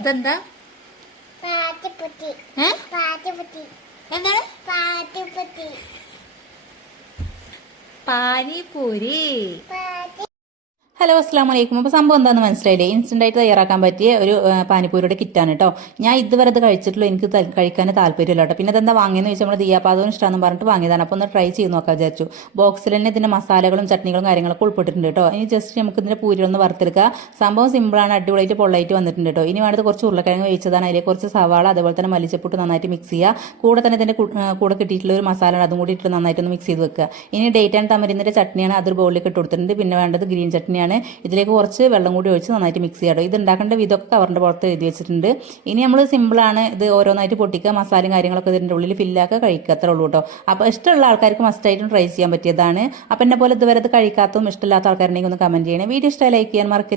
ഇതെന്താ എന്താണ് പാനിപൂരി. ഹലോ അസ്സാം വലൈക്കും. അപ്പോൾ സംഭവം എന്താണെന്ന് മനസ്സിലായില്ലേ? ഇൻസ്റ്റൻ്റായിട്ട് തയ്യാറാക്കാൻ പറ്റിയ ഒരു പാനിപ്പൂരിയുടെ കിറ്റാണ് കേട്ടോ. ഞാൻ ഇതുവരെ അത് കഴിച്ചിട്ടുള്ളൂ, എനിക്ക് കഴിക്കാൻ താല്പര്യമില്ല കേട്ടോ. പിന്നെ അതെന്താ വാങ്ങിയെന്ന് ചോദിച്ചാൽ നമ്മൾ ദിയാപാദവും ഇഷ്ടമാണെന്ന് പറഞ്ഞിട്ട് വാങ്ങിയതാണ്. അപ്പോൾ ഒന്ന് ട്രൈ ചെയ്ത് നോക്കാൻ വിചാരിച്ചു. ബോക്സിൽ തന്നെ ഇതിൻ്റെ മസാലകളും ചട്നികളും കാര്യങ്ങളൊക്കെ ഉൾപ്പെട്ടിട്ടുണ്ട് കേട്ടോ. ഇനി ജസ്റ്റ് നമുക്ക് ഇതിൻ്റെ പൂരികളൊന്ന് വറുത്തെടുക്കുക. സംഭവം സിമ്പിളാണ്, അടിപൊളിയായിട്ട് പൊള്ളായിട്ട് വന്നിട്ടുണ്ട് കേട്ടോ. ഇനി വേണ്ടത് കുറച്ച് ഉരുളക്കിഴങ്ങ് വേവിച്ചതാണ്, അതിലേക്ക് കുറച്ച് സവാള, അതുപോലെ തന്നെ മല്ലിച്ചപ്പൊട്ട് നന്നായിട്ട് മിക്സ് ചെയ്യുക. കൂടെ തന്നെ ഇതിൻ്റെ കൂടെ കിട്ടിയിട്ടുള്ള ഒരു മസാല അതും കൂടി ഇട്ട് നന്നായിട്ടൊന്ന് മിക്സ് ചെയ്ത് വെക്കുക. ഇനി ഡേറ്റ് ആൻഡ് തമരിൻ്റെ ചട്നിയാണ്, അതൊരു ബൗളിലേക്ക് ഇട്ട് കൊടുത്തിട്ടുണ്ട്. പിന്നെ വേണ്ടത് ഗ്രീൻ ചട്നിയാണ്. ഇതിലേക്ക് കുറച്ച് വെള്ളം കൂടി ഒഴിച്ച് നന്നായിട്ട് മിക്സ് ചെയ്യാം. ഇത് ഉണ്ടാക്കേണ്ട വിധമൊക്കെ കവറിൻ്റെ പുറത്ത് എഴുതി വെച്ചിട്ടുണ്ട്. ഇനി നമ്മൾ സിമ്പിളാണ്, ഇത് ഓരോന്നായിട്ട് പൊട്ടിക്കുക, മസാലയും കാര്യങ്ങളൊക്കെ ഇതിൻ്റെ ഉള്ളിൽ ഫില്ലാക്കുക, കഴിക്കുക, അത്രേ ഉള്ളൂ കേട്ടോ. അപ്പോൾ ഇഷ്ടമുള്ള ആൾക്കാർക്ക് മസ്റ്റായിട്ടും ട്രൈ ചെയ്യാൻ പറ്റിയതാണ്. അപ്പോൾ എന്നെ പോലെ ഇതുവരെ ഇത് കഴിക്കാത്തതും ഇഷ്ടമില്ലാത്ത ആൾക്കാരുണ്ടെങ്കിൽ ഒന്ന് കമൻറ്റ് ചെയ്യണേ. വീഡിയോ ഇഷ്ടമായി ലൈക്ക് ചെയ്യാൻ മറക്കരുത്.